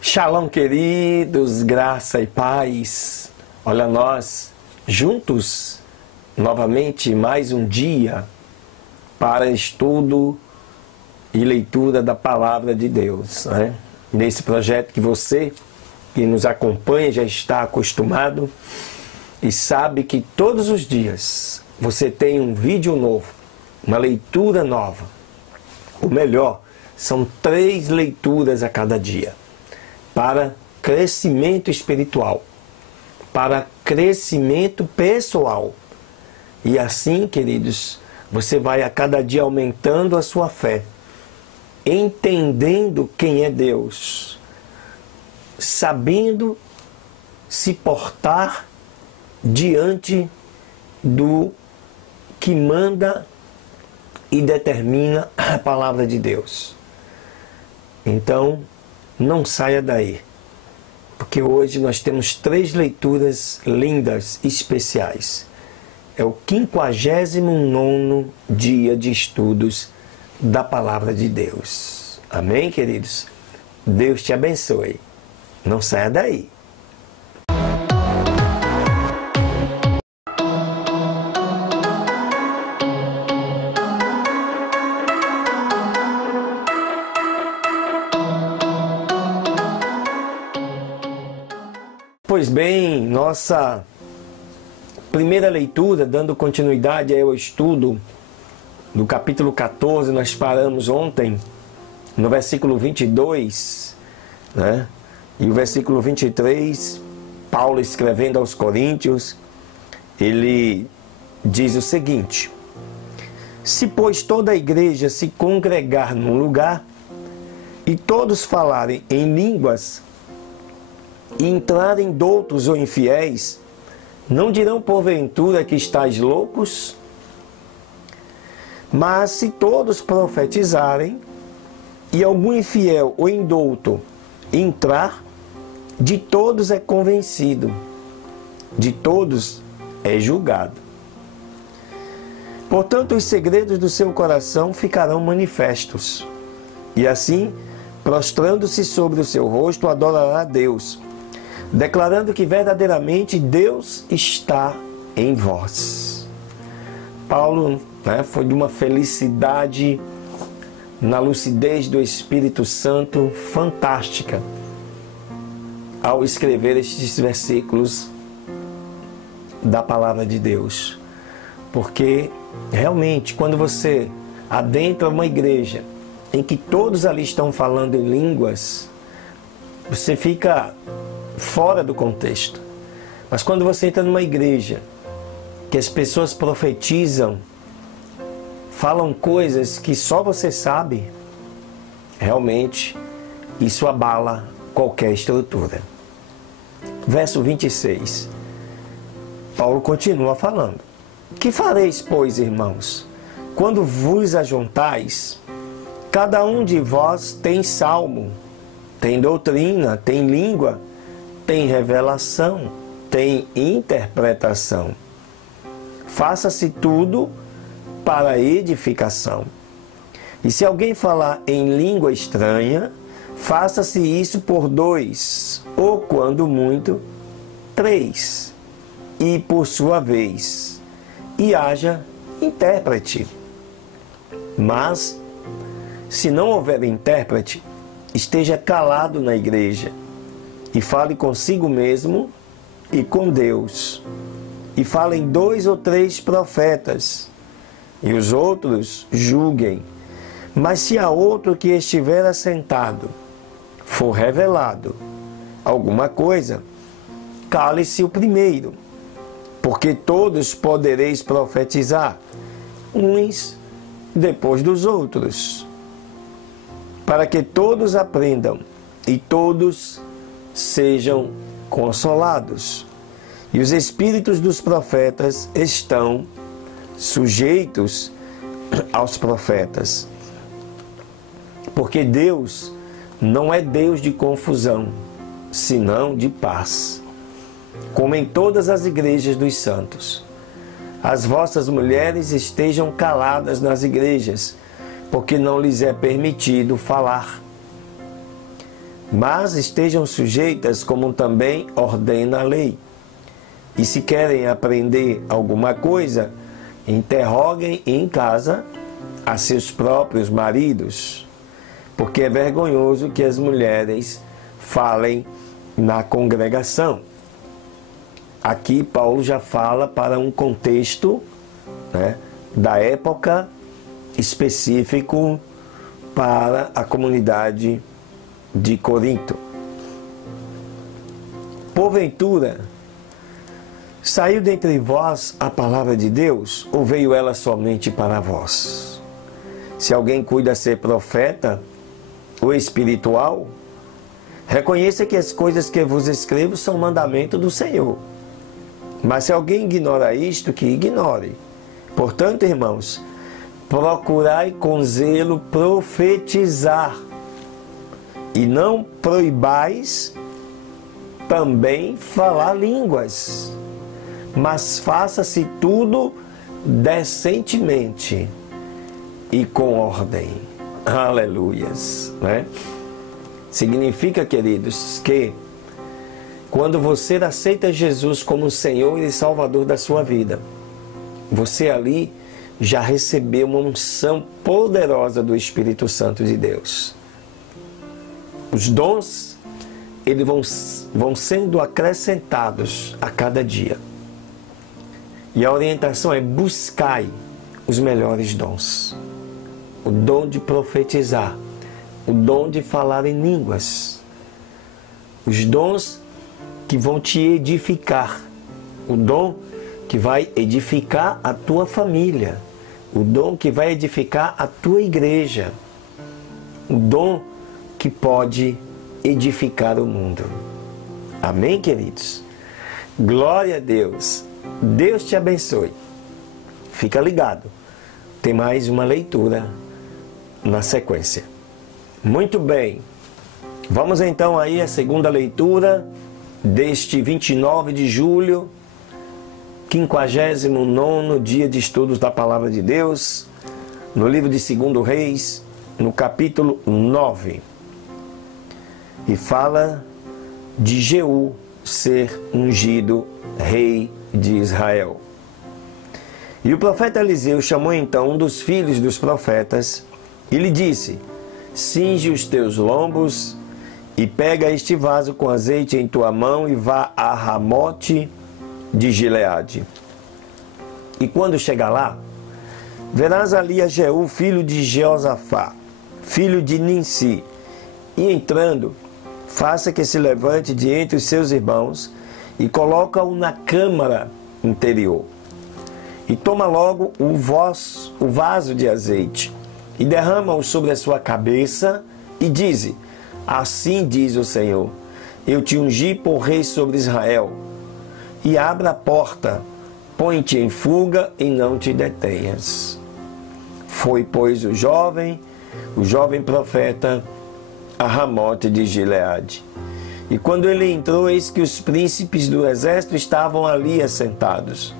Shalom, queridos, graça e paz. Olha nós juntos novamente mais um dia para estudo e leitura da palavra de Deus, né? Nesse projeto que você que nos acompanha já está acostumado e sabe que todos os dias você tem um vídeo novo, uma leitura nova. O melhor, são 3 leituras a cada dia, para crescimento espiritual, para crescimento pessoal. E assim, queridos, você vai a cada dia aumentando a sua fé, entendendo quem é Deus, sabendo se portar diante do que manda e determina a palavra de Deus. Então, não saia daí, porque hoje nós temos 3 leituras lindas, especiais. É o 59º dia de estudos da palavra de Deus. Amém, queridos? Deus te abençoe. Não saia daí. Pois bem, nossa primeira leitura, dando continuidade ao estudo do capítulo 14, nós paramos ontem no versículo 22, né? E o versículo 23, Paulo escrevendo aos Coríntios, ele diz o seguinte: se pois toda a igreja se congregar num lugar e todos falarem em línguas e entrarem doutos ou infiéis, não dirão porventura que estáis loucos? Mas se todos profetizarem e algum infiel ou indouto entrar, de todos é convencido, de todos é julgado. Portanto, os segredos do seu coração ficarão manifestos, e assim, prostrando-se sobre o seu rosto, adorará a Deus, declarando que verdadeiramente Deus está em vós. Paulo, foi de uma felicidade na lucidez do Espírito Santo fantástica ao escrever estes versículos da palavra de Deus. Porque realmente, quando você adentra uma igreja em que todos ali estão falando em línguas, você fica fora do contexto. Mas quando você entra numa igreja que as pessoas profetizam, falam coisas que só você sabe, realmente isso abala qualquer estrutura. Verso 26, Paulo continua falando: que fareis, pois, irmãos, quando vos ajuntais? Cada um de vós tem salmo, tem doutrina, tem língua, tem revelação, tem interpretação. Faça-se tudo para edificação. E se alguém falar em língua estranha, faça-se isso por 2, ou quando muito, 3, e por sua vez, e haja intérprete. Mas, se não houver intérprete, esteja calado na igreja, e fale consigo mesmo e com Deus. E falem 2 ou 3 profetas, e os outros julguem. Mas se a outro que estiver assentado for revelado alguma coisa, cale-se o primeiro, porque todos podereis profetizar, uns depois dos outros, para que todos aprendam e todos sejam consolados. E os espíritos dos profetas estão sujeitos aos profetas, porque Deus não é Deus de confusão, senão de paz, como em todas as igrejas dos santos. As vossas mulheres estejam caladas nas igrejas, porque não lhes é permitido falar, mas estejam sujeitas como também ordena a lei. E se querem aprender alguma coisa, interroguem em casa a seus próprios maridos, porque é vergonhoso que as mulheres falem na congregação. Aqui Paulo já fala para um contexto, né, da época específico para a comunidade de Corinto. Porventura, saiu dentre vós a palavra de Deus, ou veio ela somente para vós? Se alguém cuida ser profeta ou espiritual, reconheça que as coisas que vos escrevo são mandamento do Senhor. Mas se alguém ignora isto, que ignore. Portanto, irmãos, procurai com zelo profetizar, e não proibais também falar línguas, mas faça-se tudo decentemente e com ordem. Aleluias, né? Significa, queridos, que quando você aceita Jesus como Senhor e Salvador da sua vida, você ali já recebeu uma unção poderosa do Espírito Santo de Deus. Os dons, eles vão sendo acrescentados a cada dia. E a orientação é: buscai os melhores dons. O dom de profetizar, o dom de falar em línguas, os dons que vão te edificar, o dom que vai edificar a tua família, o dom que vai edificar a tua igreja, o dom que pode edificar o mundo. Amém, queridos? Glória a Deus. Deus te abençoe. Fica ligado. Tem mais uma leitura na sequência. Muito bem. Vamos então aí à segunda leitura deste 29 de julho, 59º dia de estudos da Palavra de Deus, no livro de 2 Reis, no capítulo 9. E fala de Jeú ser ungido rei de Israel. E o profeta Eliseu chamou então um dos filhos dos profetas e lhe disse: cinge os teus lombos e pega este vaso com azeite em tua mão e vá a Ramote de Gileade. E quando chegar lá, verás ali a Jeú, filho de Jeosafá, filho de Ninsi, e entrando, faça que se levante de entre os seus irmãos e coloca-o na câmara interior. E toma logo o vaso de azeite e derrama-o sobre a sua cabeça e dize: assim diz o Senhor, eu te ungi por rei sobre Israel. E abra a porta, põe-te em fuga e não te detenhas. Foi, pois, o jovem profeta a Ramote de Gileade. E quando ele entrou, eis que os príncipes do exército estavam ali assentados.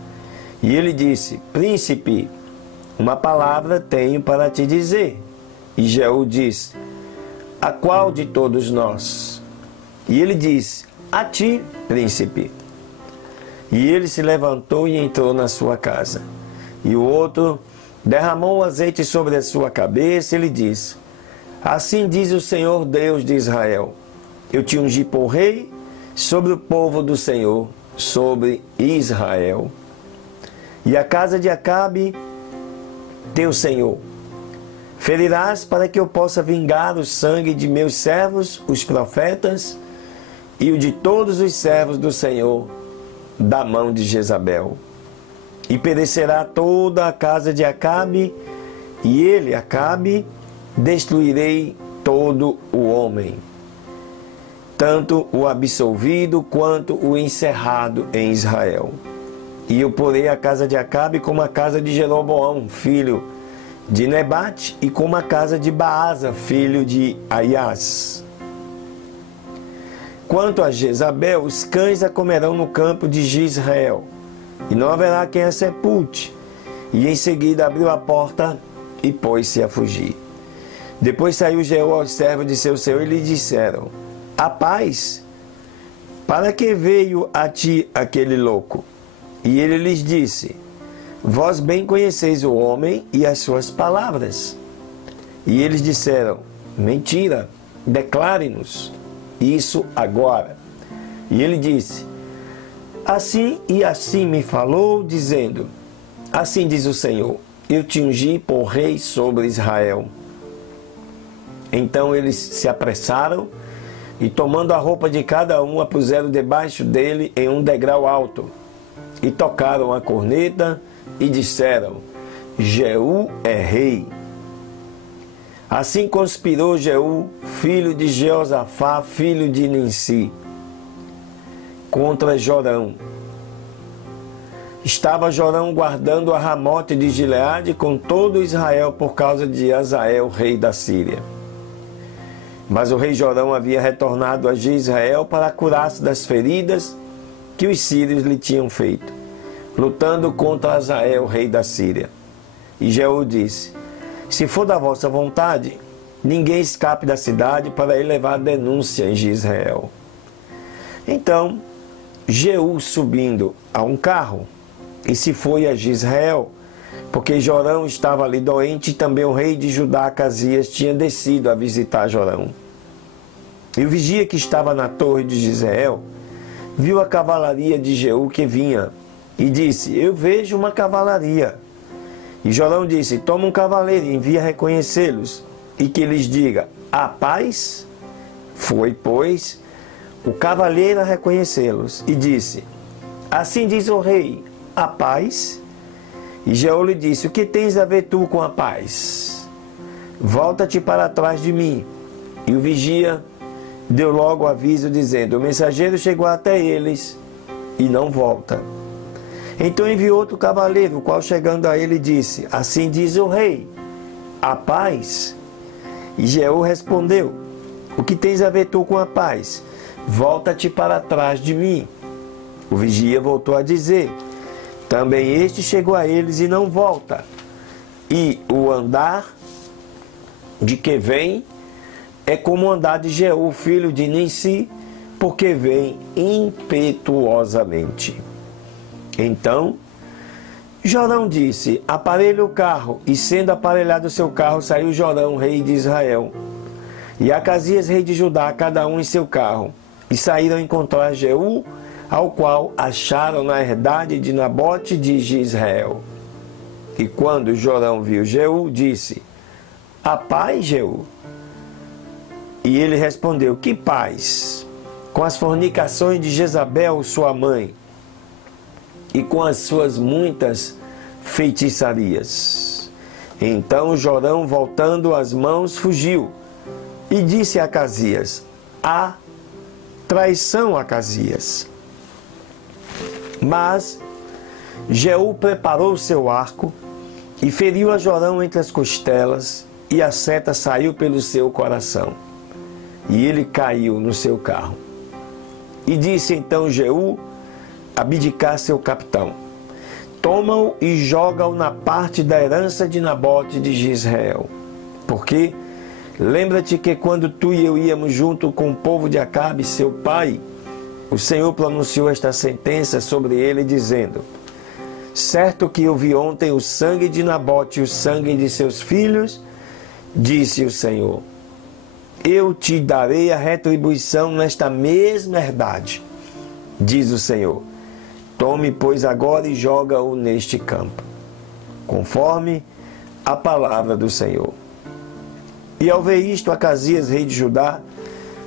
E ele disse: príncipe, uma palavra tenho para te dizer. E Jeú disse: a qual de todos nós? E ele disse: a ti, príncipe. E ele se levantou e entrou na sua casa. E o outro derramou o azeite sobre a sua cabeça e lhe disse: assim diz o Senhor Deus de Israel, eu te ungi por rei sobre o povo do Senhor, sobre Israel. E a casa de Acabe, teu senhor, ferirás para que eu possa vingar o sangue de meus servos, os profetas, e o de todos os servos do Senhor, da mão de Jezabel. E perecerá toda a casa de Acabe, e ele, Acabe, destruirei todo o homem, tanto o absolvido quanto o encerrado em Israel. E eu porei a casa de Acabe como a casa de Jeroboão, filho de Nebate, e como a casa de Baasa, filho de Aias. Quanto a Jezabel, os cães a comerão no campo de Jezreel, e não haverá quem a sepulte. E em seguida abriu a porta e pôs-se a fugir. Depois saiu Jeú aos servos de seu senhor e lhe disseram: a paz, para que veio a ti aquele louco? E ele lhes disse, vós bem conheceis o homem e as suas palavras. E eles disseram, mentira, declare-nos isso agora. E ele disse, assim e assim me falou, dizendo, assim diz o Senhor, eu te ungi por rei sobre Israel. Então eles se apressaram e, tomando a roupa de cada um, a puseram debaixo dele em um degrau alto. E tocaram a corneta e disseram, Jeú é rei. Assim conspirou Jeú, filho de Jeosafá, filho de Ninsi, contra Jorão. Estava Jorão guardando a Ramote de Gileade com todo Israel por causa de Azael, rei da Síria. Mas o rei Jorão havia retornado a Israel para curar-se das feridas que os sírios lhe tinham feito, lutando contra Azael, rei da Síria. E Jeú disse, se for da vossa vontade, ninguém escape da cidade para ir levar denúncia em Israel. Então, Jeú subindo a um carro, e se foi a Israel, porque Jorão estava ali doente, e também o rei de Judá, Acasias, tinha descido a visitar Jorão. E o vigia que estava na torre de Israel viu a cavalaria de Jeú que vinha, e disse, eu vejo uma cavalaria. E Jorão disse, toma um cavaleiro e envia reconhecê-los, e que lhes diga, a paz? Foi, pois, o cavaleiro a reconhecê-los, e disse, assim diz o rei, a paz? E Jeú lhe disse, o que tens a ver tu com a paz? Volta-te para trás de mim. E o vigia deu logo aviso, dizendo, o mensageiro chegou até eles e não volta. Então enviou outro cavaleiro, o qual chegando a ele disse, assim diz o rei, a paz? E Jeú respondeu, o que tens a ver tu com a paz? Volta-te para trás de mim. O vigia voltou a dizer, também este chegou a eles e não volta. E o andar de que vem é como o andar de Jeú, filho de Ninsi, porque vem impetuosamente. Então, Jorão disse, aparelhe o carro, e sendo aparelhado o seu carro, saiu Jorão, rei de Israel, e Acasias, rei de Judá, cada um em seu carro, e saíram encontrar Jeú, ao qual acharam na herdade de Nabote de Israel. E quando Jorão viu Jeú, disse, a paz, Jeú? E ele respondeu, que paz? Com as fornicações de Jezabel, sua mãe, e com as suas muitas feitiçarias. Então Jorão, voltando as mãos, fugiu, e disse a Acasias, a traição, Acasias. Mas Jeú preparou o seu arco, e feriu a Jorão entre as costelas, e a seta saiu pelo seu coração, e ele caiu no seu carro. E disse então Jeú, abdicar seu capitão, toma-o e joga-o na parte da herança de Nabote de Israel. Porque lembra-te que quando tu e eu íamos junto com o povo de Acabe, seu pai, o Senhor pronunciou esta sentença sobre ele, dizendo, certo que eu vi ontem o sangue de Nabote e o sangue de seus filhos, disse o Senhor, eu te darei a retribuição nesta mesma herdade, diz o Senhor. Tome, pois, agora e joga-o neste campo, conforme a palavra do Senhor. E ao ver isto, Acasias, rei de Judá,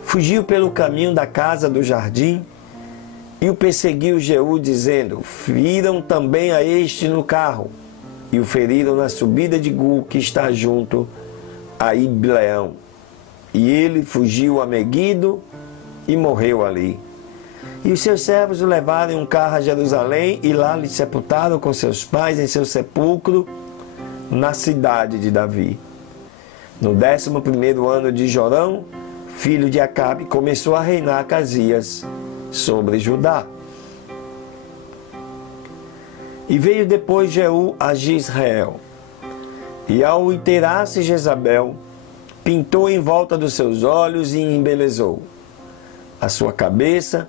fugiu pelo caminho da casa do jardim, e o perseguiu Jeú, dizendo, feriram também a este no carro, e o feriram na subida de Gu, que está junto a Ibleão. E ele fugiu a Meguido e morreu ali. E os seus servos o levaram em um carro a Jerusalém, e lá lhe sepultaram com seus pais em seu sepulcro na cidade de Davi. No 11º ano de Jorão, filho de Acabe, começou a reinar Acasias sobre Judá. E veio depois Jeú a Israel, e ao inteirar-se Jezabel, pintou em volta dos seus olhos e embelezou. a sua cabeça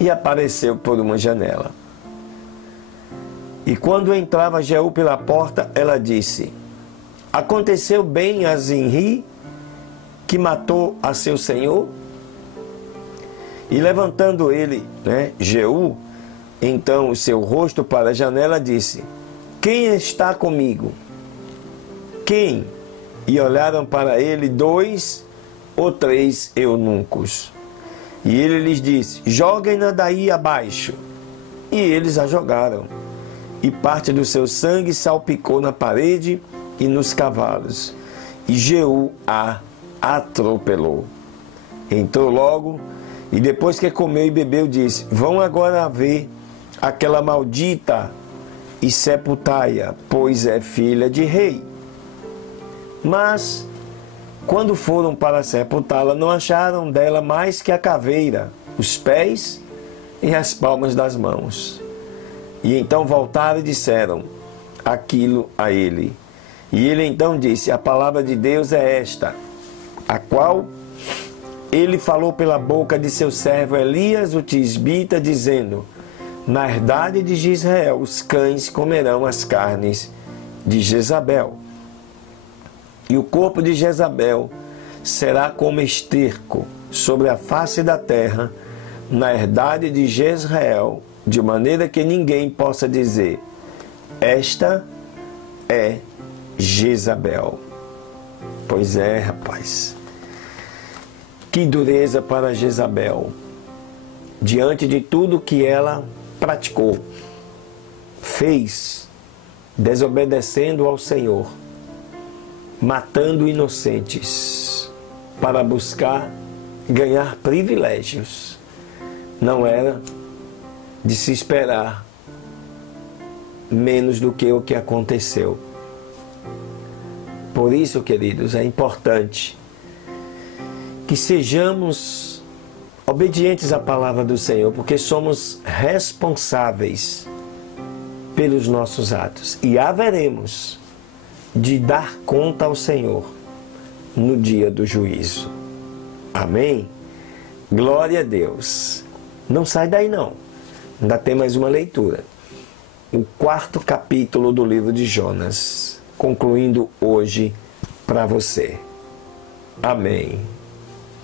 e apareceu por uma janela. E quando entrava Jeú pela porta, ela disse: aconteceu bem a Zinri, que matou a seu senhor? E levantando ele, Jeú, então o seu rosto para a janela, disse: quem está comigo? Quem? E olharam para ele 2 ou 3 eunucos. E ele lhes disse: joguem-na daí abaixo. E eles a jogaram. E parte do seu sangue salpicou na parede e nos cavalos. E Jeú a atropelou. Entrou logo, e depois que comeu e bebeu, disse: vão agora ver aquela maldita e sepultai-a, pois é filha de rei. Mas, quando foram para sepultá-la, não acharam dela mais que a caveira, os pés e as palmas das mãos. E então voltaram e disseram aquilo a ele. E ele então disse: a palavra de Deus é esta, a qual ele falou pela boca de seu servo Elias, o tisbita, dizendo: na herdade de Israel os cães comerão as carnes de Jezabel. E o corpo de Jezabel será como esterco sobre a face da terra, na herdade de Jezreel, de maneira que ninguém possa dizer: esta é Jezabel. Pois é, rapaz. Que dureza para Jezabel, diante de tudo que ela praticou, fez, desobedecendo ao Senhor, matando inocentes, para buscar ganhar privilégios. Não era de se esperar menos do que o que aconteceu. Por isso, queridos, é importante que sejamos obedientes à palavra do Senhor, porque somos responsáveis pelos nossos atos e haveremos de dar conta ao Senhor no dia do juízo. Amém? Glória a Deus. Não sai daí não. Ainda tem mais uma leitura. O 4º capítulo do livro de Jonas, concluindo hoje para você. Amém.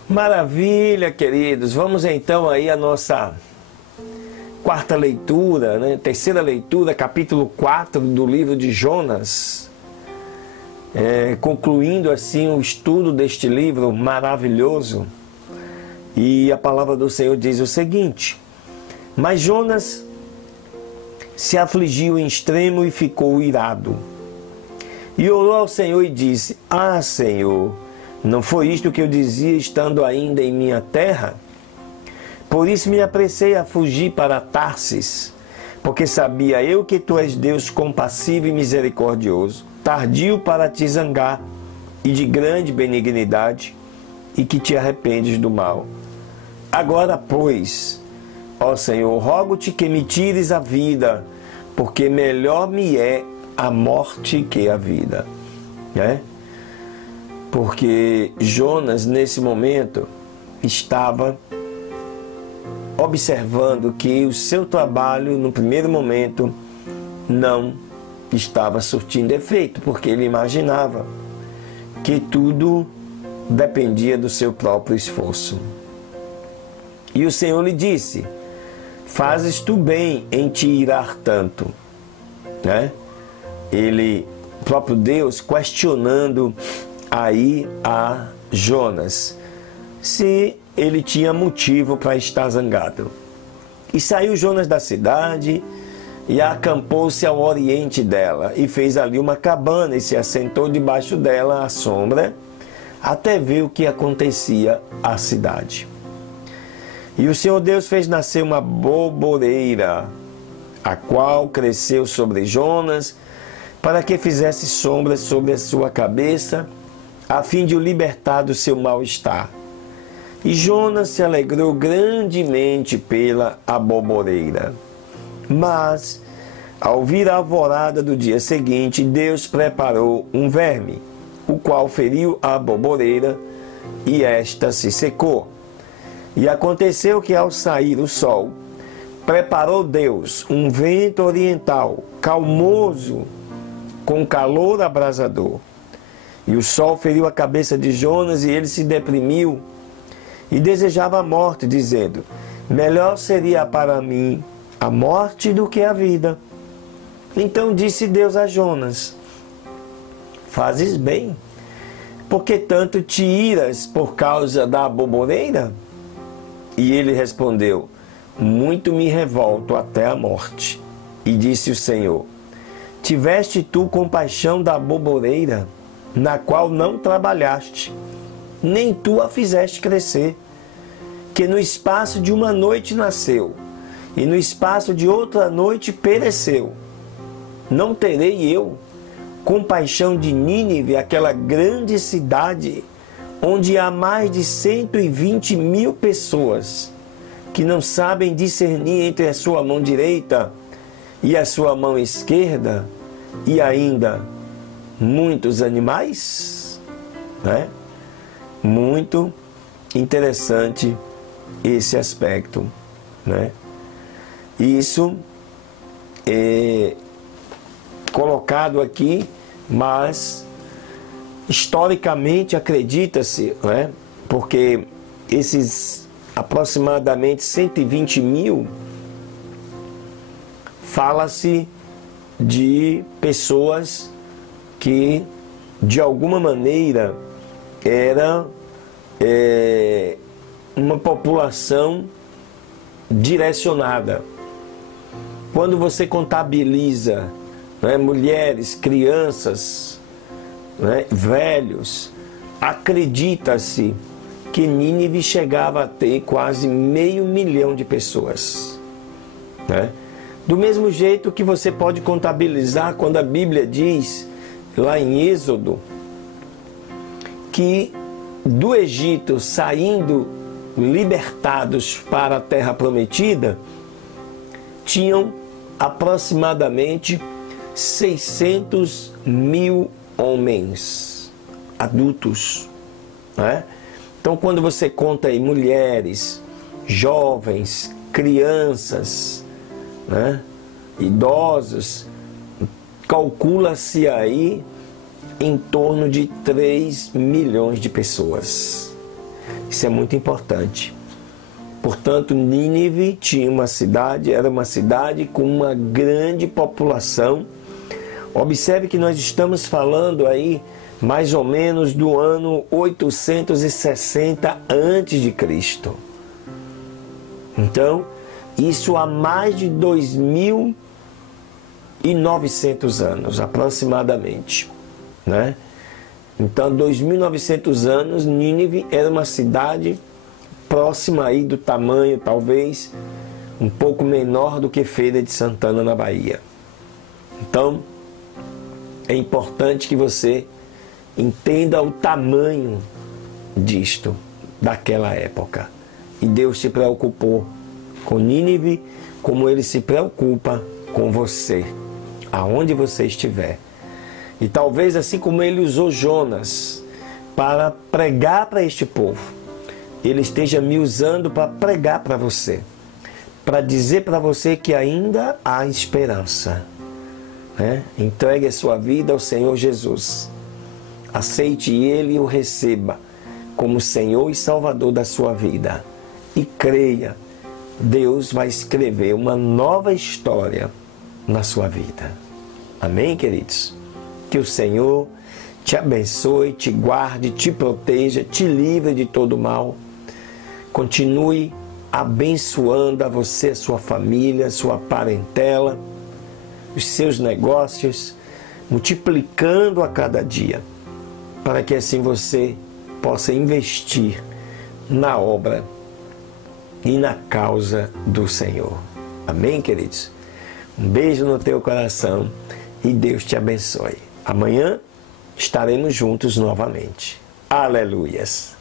Maravilha, queridos. Vamos então aí à nossa 4ª leitura, terceira leitura, capítulo 4 do livro de Jonas. Concluindo assim o estudo deste livro maravilhoso. E a palavra do Senhor diz o seguinte: mas Jonas se afligiu em extremo e ficou irado. E orou ao Senhor e disse: ah, Senhor, não foi isto que eu dizia estando ainda em minha terra? Por isso me apressei a fugir para Tarsis, porque sabia eu que tu és Deus compassivo e misericordioso, tardio para te zangar e de grande benignidade, e que te arrependes do mal. Agora, pois, ó Senhor, rogo-te que me tires a vida, porque melhor me é a morte que a vida. Porque Jonas, nesse momento, estava observando que o seu trabalho, no primeiro momento, não estava surtindo efeito, porque ele imaginava que tudo dependia do seu próprio esforço. E o Senhor lhe disse: fazes tu bem em te irar tanto. O próprio Deus questionando aí a Jonas se ele tinha motivo para estar zangado. E saiu Jonas da cidade e acampou-se ao oriente dela, e fez ali uma cabana e se assentou debaixo dela à sombra, até ver o que acontecia à cidade. E o Senhor Deus fez nascer uma boboreira, a qual cresceu sobre Jonas, para que fizesse sombra sobre a sua cabeça, a fim de o libertar do seu mal-estar. E Jonas se alegrou grandemente pela aboboreira. Mas, ao vir a alvorada do dia seguinte, Deus preparou um verme, o qual feriu a aboboreira, e esta se secou. E aconteceu que ao sair o sol, preparou Deus um vento oriental, calmoso, com calor abrasador. E o sol feriu a cabeça de Jonas e ele se deprimiu e desejava a morte, dizendo: melhor seria para mim a morte do que a vida. Então disse Deus a Jonas: fazes bem, porque tanto te iras por causa da aboboreira? E ele respondeu: muito me revolto até a morte. E disse o Senhor: tiveste tu compaixão da aboboreira, na qual não trabalhaste, nem tu a fizeste crescer, que no espaço de uma noite nasceu, e no espaço de outra noite pereceu. Não terei eu compaixão de Nínive, aquela grande cidade, onde há mais de 120 mil pessoas, que não sabem discernir entre a sua mão direita e a sua mão esquerda, e ainda muitos animais? Né? Muito interessante esse aspecto, né? Isso é colocado aqui, mas historicamente acredita-se, né? Porque esses aproximadamente 120 mil, fala-se de pessoas que de alguma maneira era uma população direcionada. Quando você contabiliza, né, mulheres, crianças, né, velhos, acredita-se que Nínive chegava a ter quase 500 mil de pessoas, né? Do mesmo jeito que você pode contabilizar quando a Bíblia diz, lá em Êxodo, que do Egito, saindo libertados para a terra prometida, tinham aproximadamente 600 mil homens adultos, né? Então, quando você conta aí mulheres, jovens, crianças, né, idosos, calcula-se aí em torno de 3 milhões de pessoas. Isso é muito importante. Portanto, Nínive tinha uma cidade, era uma cidade com uma grande população. Observe que nós estamos falando aí mais ou menos do ano 860 a.C. Então, isso há mais de 2.900 anos, aproximadamente, né? Então, 2.900 anos, Nínive era uma cidade próxima aí do tamanho, talvez, um pouco menor do que Feira de Santana, na Bahia. Então, é importante que você entenda o tamanho disto, daquela época. E Deus se preocupou com Nínive como Ele se preocupa com você, aonde você estiver. E talvez assim como Ele usou Jonas para pregar para este povo, Ele esteja me usando para pregar para você, para dizer para você que ainda há esperança, né? Entregue a sua vida ao Senhor Jesus. Aceite Ele e o receba como Senhor e Salvador da sua vida. E creia, Deus vai escrever uma nova história na sua vida. Amém, queridos? Que o Senhor te abençoe, te guarde, te proteja, te livre de todo mal. Continue abençoando a você, a sua família, a sua parentela, os seus negócios, multiplicando a cada dia, para que assim você possa investir na obra e na causa do Senhor. Amém, queridos? Um beijo no teu coração e Deus te abençoe. Amanhã estaremos juntos novamente. Aleluias!